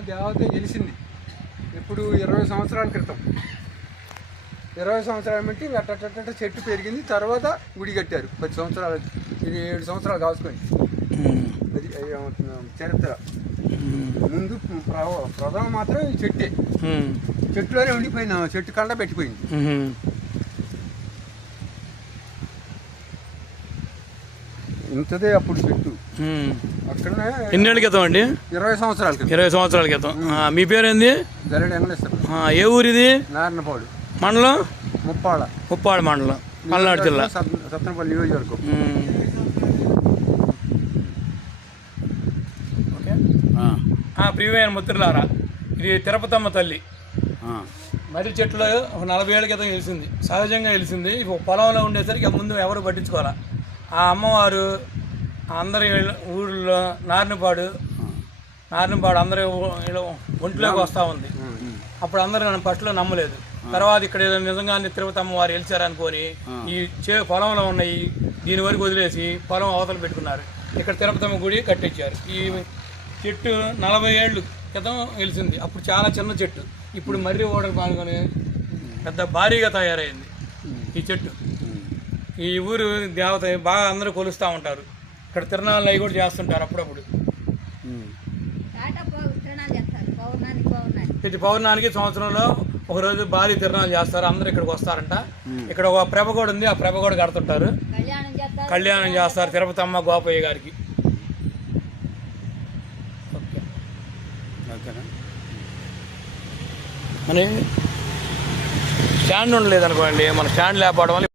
దేవత గెలిచింది. ఇప్పుడు ఇరవై సంవత్సరాల క్రితం. ఇరవై సంవత్సరాల బట్టి ఇంకా అట్ట చెట్టు పెరిగింది. తర్వాత గుడి కట్టారు. పది సంవత్సరాలు ఇది ఏడు సంవత్సరాలు కాసుకొని. అది చరిత్ర. ముందు ప్ర- ప్రథమ మాత్రం ఈ చెట్టే. చెట్టులోనే ఉండిపోయింది ఆ చెట్టు కండ పెట్టిపోయింది. ఇంతదే అప్పుడు చెట్టు అక్కడనే ఎన్నేళ్ళ క్రితం అండి? ఇరవై సంవత్సరాల క్రితం. ఇరవై సంవత్సరాల క్రితం. మీ ఎంగలేస్తారు ఆ, ఏ ఊరిది? నారాయణపాడు. మండలం? ముప్పాడ ఉప్పాడు మండలం. పల్నాడు జిల్లా. సత్- సత్తెనపల్లి నియోజకవర్గం. ప్రియమైన మిత్రులారా ఇది తిరుపతమ్మ తల్లి. మర్రి చెట్లు ఒక నలభై ఏళ్ళ క్రితం వెలిసింది. సహజంగా వెలిసింది. ఇప్పుడు పొలంలో ఉండేసరికి ముందు ఎవరు పట్టించుకోవాలా? ఆ అమ్మవారు అందరి ఊళ్ళో నారినపాడు నారినపాడు అందరి ఒంట్లోకి వస్తూ ఉంది. అప్పుడు అందరూ నన్ను ఫస్ట్లో నమ్మలేదు. తర్వాత ఇక్కడ ఏదో నిజంగానే తిరుపతి అమ్మవారు గెలిచారనుకొని ఈ చే పొలంలో ఉన్నాయి దీని వరకు వదిలేసి పొలం అవతల పెట్టుకున్నారు. ఇక్కడ తిరుపతమ్మ గుడి కట్టించారు. ఈ చెట్టు నలభై ఏళ్ళు క్రితం వెలిసింది. అప్పుడు చాలా చిన్న చెట్టు. ఇప్పుడు మర్రి ఓడకు పాల్గొని పెద్ద భారీగా తయారైంది. ఈ చెట్టు. ఈ ఊరు దేవత బాగా అందరూ కొలుస్తూ ఉంటారు. ఇక్కడ తిరణాలు అవి కూడా చేస్తుంటారు అప్పుడప్పుడు. టాటా పౌర్ణానికి సంవత్సరంలో ఒక రోజు భారీ తిరణాలు చేస్తారు. అందరూ ఇక్కడికి వస్తారంట. ఇక్కడ ఒక ప్రభ కూడా ఉంది. ఆ ప్రభ కూడా కడుతుంటారు. కళ్యాణం చేస్తారు. తిరుపతి అమ్మ గోపయ్య గారికి. ఓకే. మన స్టాండ్ ఉండలేదనుకోండి మన స్టాండ్ లేకపోవడం వల్ల